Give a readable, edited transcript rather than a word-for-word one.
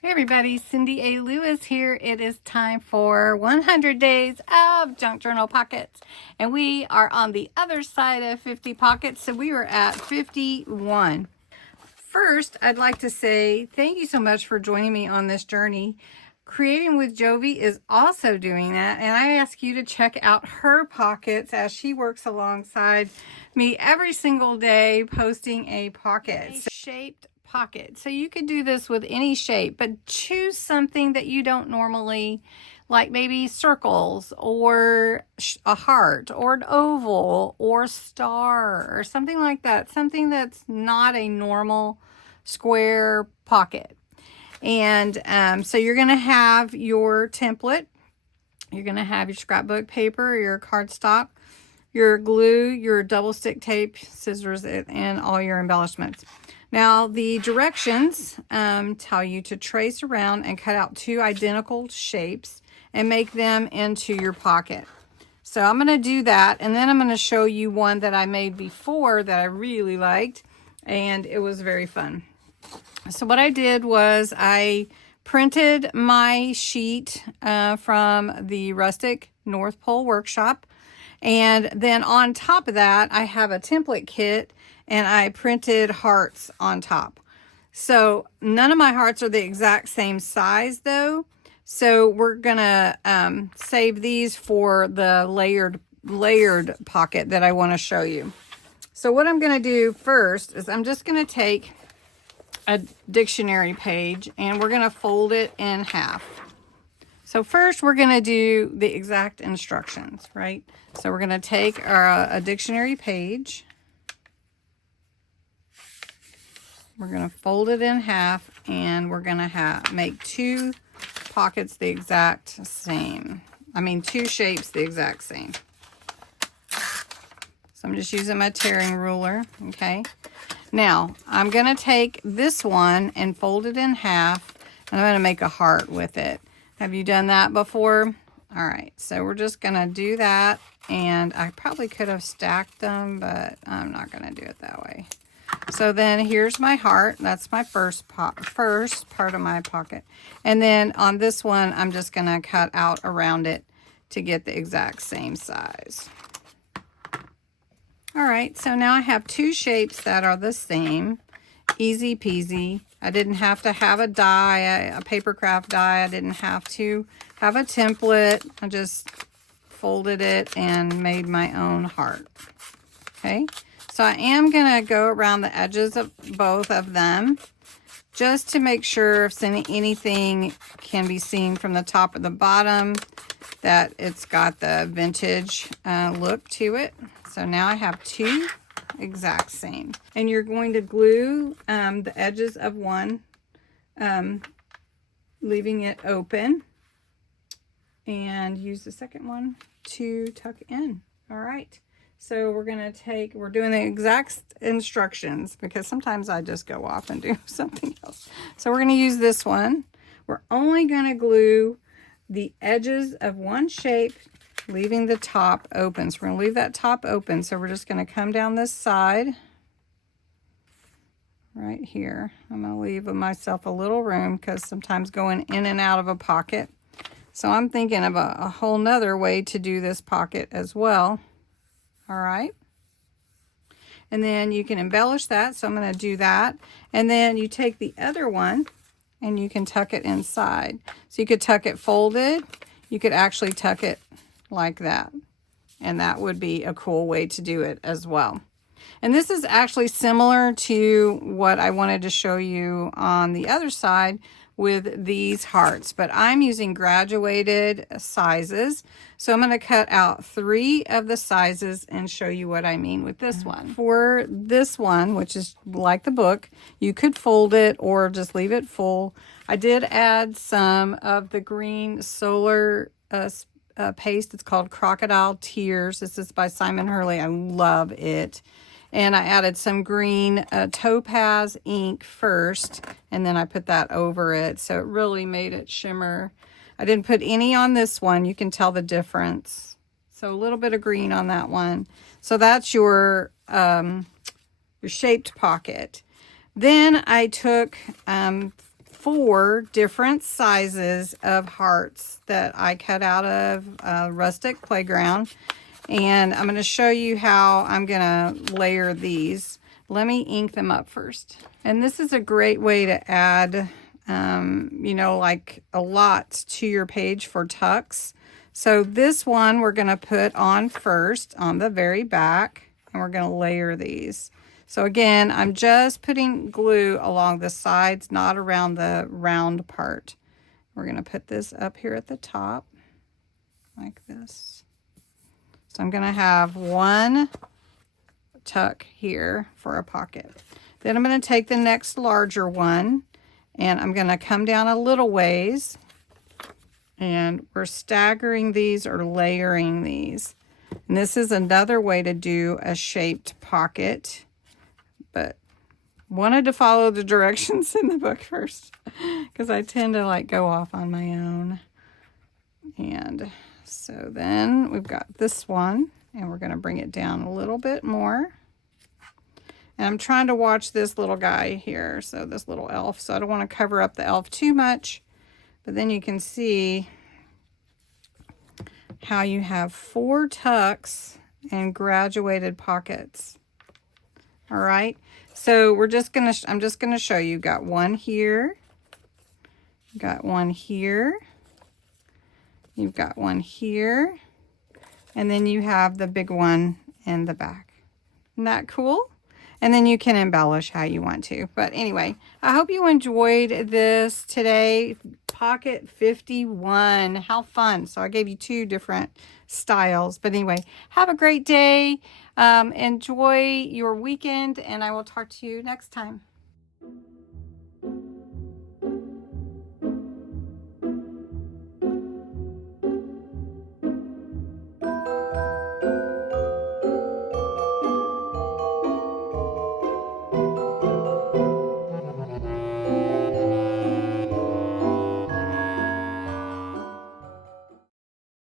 Hey everybody, Cindy A. Lewis here. It is time for 100 days of junk journal pockets. And we are on the other side of 50 pockets, so we were at 51. First, I'd like to say thank you so much for joining me on this journey. Creating with Jovi is also doing that, and I ask you to check out her pockets as she works alongside me every single day posting a pocket. Shaped pocket. So you could do this with any shape, but choose something that you don't normally like, maybe circles or a heart or an oval or star or something like that. Something that's not a normal square pocket. And so you're going to have your template. You're going to have your scrapbook paper, your cardstock, your glue, your double stick tape, scissors, and all your embellishments. Now, the directions tell you to trace around and cut out two identical shapes and make them into your pocket. So I'm going to do that, and then I'm going to show you one that I made before that I really liked, and it was very fun. So what I did was I printed my sheet from the Rustic North Pole Workshop, and then on top of that, I have a template kit, and I printed hearts on top. So none of my hearts are the exact same size though. So we're gonna save these for the layered pocket that I want to show you. So what I'm gonna do first is I'm just gonna take a dictionary page and we're gonna fold it in half. So first we're gonna do the exact instructions, right? So we're gonna take a dictionary page. We're going to fold it in half, and we're going to make two pockets the exact same. I mean, two shapes the exact same. So I'm just using my tearing ruler, okay? Now, I'm going to take this one and fold it in half, and I'm going to make a heart with it. Have you done that before? All right, so we're just going to do that, and I probably could have stacked them, but I'm not going to do it that way. So then here's my heart. That's my first part of my pocket. And then on this one, I'm just going to cut out around it to get the exact same size. All right, so now I have two shapes that are the same. Easy peasy. I didn't have to have a die, a paper craft die. I didn't have to have a template. I just folded it and made my own heart. Okay. So I am going to go around the edges of both of them just to make sure if anything can be seen from the top or the bottom, that it's got the vintage look to it. So now I have two exact same. And you're going to glue the edges of one, leaving it open, and use the second one to tuck in. All right. So we're doing the exact instructions because sometimes I just go off and do something else. So we're going to use this one. We're only going to glue the edges of one shape, leaving the top open. So we're going to leave that top open. So we're just going to come down this side right here. I'm going to leave myself a little room because sometimes going in and out of a pocket. So I'm thinking of a whole nother way to do this pocket as well. All right. And then you can embellish that. So I'm going to do that. And then you take the other one and you can tuck it inside. So you could tuck it folded. You could actually tuck it like that. And that would be a cool way to do it as well. And this is actually similar to what I wanted to show you on the other side with these hearts, but I'm using graduated sizes. So I'm going to cut out 3 of the sizes and show you what I mean with this one. For this one, which is like the book, you could fold it or just leave it full. I did add some of the green solar paste. It's called Crocodile Tears. This is by Simon Hurley. I love it. And I added some green topaz ink first, and then I put that over it. So it really made it shimmer. I didn't put any on this one. You can tell the difference. So a little bit of green on that one. So that's your shaped pocket. Then I took 4 different sizes of hearts that I cut out of Rustic Playground. And I'm going to show you how I'm going to layer these. Let me ink them up first. And this is a great way to add, you know, like a lot to your page for tucks. So this one we're going to put on first on the very back, and we're going to layer these. So again, I'm just putting glue along the sides, not around the round part. We're going to put this up here at the top like this. So I'm going to have one tuck here for a pocket. Then I'm going to take the next larger one, and I'm going to come down a little ways, and we're staggering these or layering these. And this is another way to do a shaped pocket, but wanted to follow the directions in the book first because I tend to like go off on my own. And so then we've got this one, and we're going to bring it down a little bit more. And I'm trying to watch this little guy here, so this little elf. So I don't want to cover up the elf too much. But then you can see how you have 4 tucks and graduated pockets. All right. So I'm just going to show you. Got one here. Got one here. You've got one here, and then you have the big one in the back. Isn't that cool? And then you can embellish how you want to. But anyway, I hope you enjoyed this today. Pocket 51. How fun. So I gave you 2 different styles. But anyway, have a great day. Enjoy your weekend, and I will talk to you next time.